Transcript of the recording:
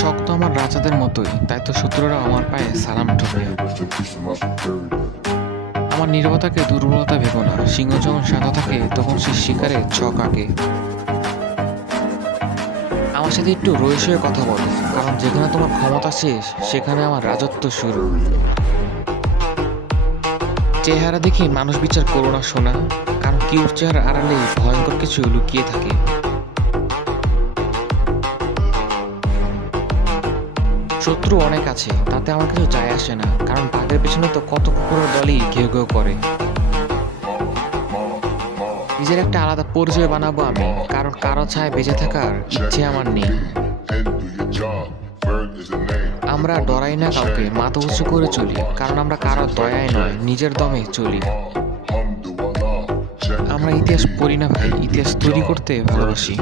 শক্ত আমার রাজাদের মতোই, তাই তো শত্রুরা আমার পায়ে সালাম ঠোকে। আমার নীরবতাকে দুর্বলতা ভেবো না, সিংহ যখন শান্ত থাকে তখন সে শিকারে ছক আঁকে। আমার সাথে একটু রয়ে সয়ে কথা বলো, কারণ যেখানে তোমার ক্ষমতা শেষ সেখানে আমার রাজত্ব শুরু। চেহারা দেখে মানুষ বিচার করো না সোনা, কারণ কিউট চেহারা আড়ালে ভয়ঙ্কর কিছু লুকিয়ে থাকে। শত্রু অনেক আছে, তাতে আমার কিছু যায় আসে না, কারণ বাঘের পেছনে তো কত কুকুরের দলই ঘেউ ঘেউ করে। নিজের একটা আলাদা পরিচয় বানাবো আমি, কারণ কারো ছায় বেঁচে থাকার ইচ্ছে আমার নেই। আমরা ডরাই না কাউকে, মাথা উঁচু করে চলি, কারণ আমরা কারো দয়ায় নয়, নিজের দমে চলি। আমরা ইতিহাস পড়ি না ভাই, ইতিহাস তৈরি করতে ভালোবাসি।